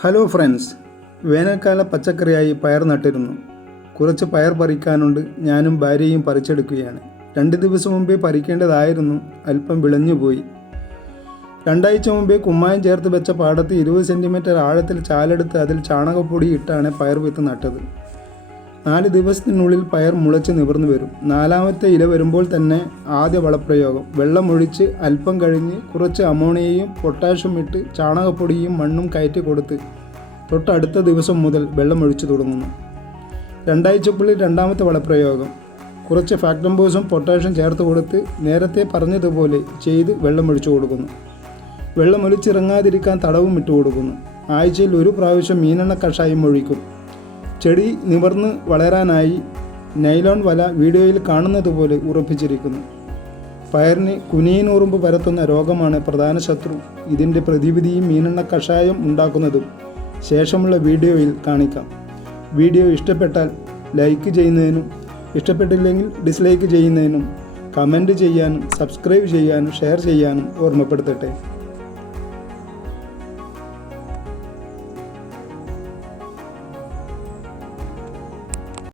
Hello friends, വേനൽക്കാല പച്ചക്കറിയായി പയർ നട്ടിരുന്നു. കുറച്ച് പയർ പറിക്കാനുണ്ട്. ഞാനും ഭാര്യയും പറിച്ചെടുക്കുകയാണ്. 2 ദിവസം മുമ്പേ പറിക്കേണ്ടതായിരുന്നു, അല്പം വിളഞ്ഞുപോയി. 2 ആഴ്ച മുമ്പേ കുമ്മായം ചേർത്ത് വെച്ച പാടത്ത് 20 സെൻറ്റിമീറ്റർ ആഴത്തിൽ ചാലെടുത്ത് അതിൽ ചാണകപ്പൊടി ഇട്ടാണ് പയർ വിത്ത് നട്ടത്. 4 ദിവസത്തിനുള്ളിൽ പയർ മുളച്ച് നിവർന്നു വരും. 4ാമത്തെ ഇല വരുമ്പോൾ തന്നെ ആദ്യ വളപ്രയോഗം. വെള്ളമൊഴിച്ച് അല്പം കഴിഞ്ഞ് കുറച്ച് അമോണിയയും പൊട്ടാഷ്യം ഇട്ട് ചാണകപ്പൊടിയും മണ്ണും കയറ്റി കൊടുത്ത് തൊട്ടടുത്ത ദിവസം മുതൽ വെള്ളമൊഴിച്ചു തുടങ്ങുന്നു. 2 ആഴ്ചക്കുള്ളിൽ 2ാമത്തെ വളപ്രയോഗം. കുറച്ച് ഫാക്ടംബോസും പൊട്ടാഷ്യം ചേർത്ത് കൊടുത്ത് നേരത്തെ പറഞ്ഞതുപോലെ ചെയ്ത് വെള്ളമൊഴിച്ചു കൊടുക്കുന്നു. വെള്ളമൊലിച്ചിറങ്ങാതിരിക്കാൻ തടവും ഇട്ട് കൊടുക്കുന്നു. ആഴ്ചയിൽ 1 പ്രാവശ്യം മീനെണ്ണ കഷായം ഒഴിക്കും. ചെടി നിവർന്ന് വളരാനായി നൈലോൺ വല വീഡിയോയിൽ കാണുന്നത് പോലെ ഉറപ്പിച്ചിരിക്കുന്നു. പയറിന് കുനിയനുറുമ്പ് പരത്തുന്ന രോഗമാണ് പ്രധാന ശത്രു. ഇതിൻ്റെ പ്രതിവിധിയും മീനെണ്ണ കഷായം ഉണ്ടാക്കുന്നതും ശേഷമുള്ള വീഡിയോയിൽ കാണിക്കാം. വീഡിയോ ഇഷ്ടപ്പെട്ടാൽ ലൈക്ക് ചെയ്യുന്നതിനും ഇഷ്ടപ്പെട്ടില്ലെങ്കിൽ ഡിസ്ലൈക്ക് ചെയ്യുന്നതിനും കമൻറ്റ് ചെയ്യാനും സബ്സ്ക്രൈബ് ചെയ്യാനും ഷെയർ ചെയ്യാനും ഓർമ്മപ്പെടുത്തട്ടെ.